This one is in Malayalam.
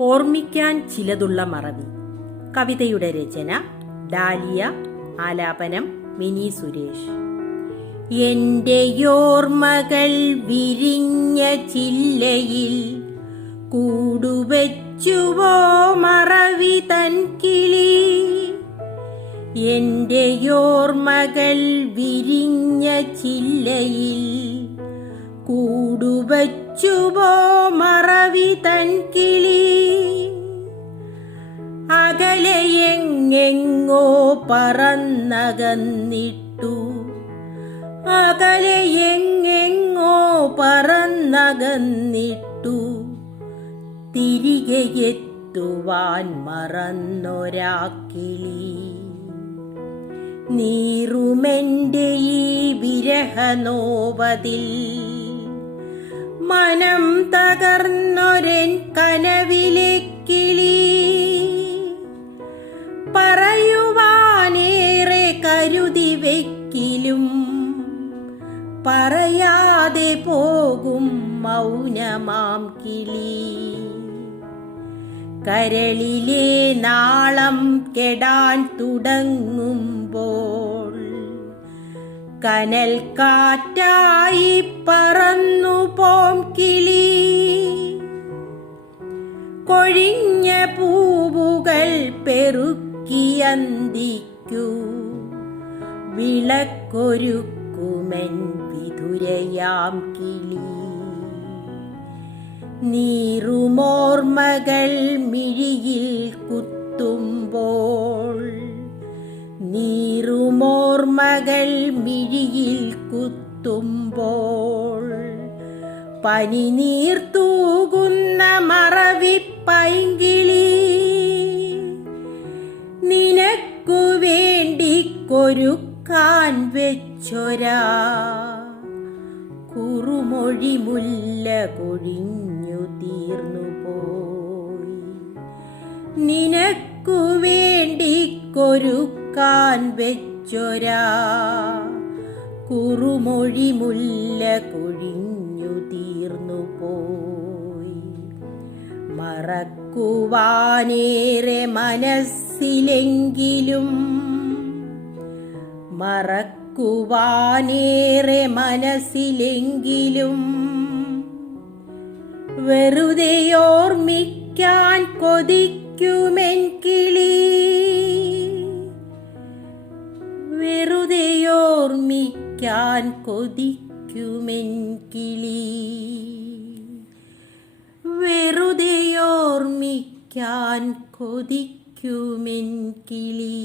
ഓർമ്മിക്കാൻ ചിലതുള്ള മറവി. കവിതയുടെ രചന ഡാലിയ ആലാപനം മിനി സുരേഷ്. എന്റെ ഓർമ്മകൾ വിരിഞ്ഞ ചില്ലയിൽ കൂടുവെച്ചുവോ മറവി തൻ കിളി? എന്റെ ഓർമ്മകൾ വിരിഞ്ഞ ചില്ലയിൽ കൂടുവച്ചുവോ മറവി തൻ കിളി? അകലെയെങ്ങെങ്ങോ അകലെ എങ്ങെങ്ങോ പറന്നകന്നിട്ടു. തിരികെ എത്തുവാൻ മറന്നൊരാക്കിളി. നീറുമെന്റെ ഈ വിരഹനോവതിൽ. മനം തകർന്നൊരൻ കനവിലെ പറയാതെ പോകും മൗനമാം കിളി. കരളിലെ നാളം കെടാൻ തുടങ്ങുമ്പോൾ കനൽ കാറ്റായി പറന്നു പോം കിളി. കൊഴിഞ്ഞ പൂവുകൾ പെറുക്കിയന്തിക്കൂ വിളക്കൊരുക്കുമെൻ വിതുരയാം കിളി. നീറുമോർമകൾ മിഴിയിൽ കുത്തുമ്പോൾ നീറുമോർമകൾ മിഴിയിൽ കുത്തുമ്പോൾ പനി നീർത്തൂകുന്ന മറവിപ്പൈങ്കിളി നിനക്കു വേണ്ടി കൊരുക്കാൻ വെച്ചൊരാ കുറുമൊഴി മുല്ല കൊഴിഞ്ഞു തീർന്നു പോയി. നിനക്കു വേണ്ടി കൊരുക്കാൻ വെച്ചൊരാ. കുറുമൊഴി മുല്ല കൊഴിഞ്ഞു തീർന്നു പോയി. മറക്കുവാനേറെ മനസ്സിലെങ്കിലും മറക്കുവാനേറെ മനസ്സിലെങ്കിലും വെറുതെ ഓർമ്മിക്കാൻ കൊതിക്കുമെൻ കിളി. വെറുതെ ഓർമ്മിക്കാൻ കൊതിക്കുമെൻ കിളി. വെറുതെ ഓർമ്മിക്കാൻ കൊതിക്കുമെൻ കിളി.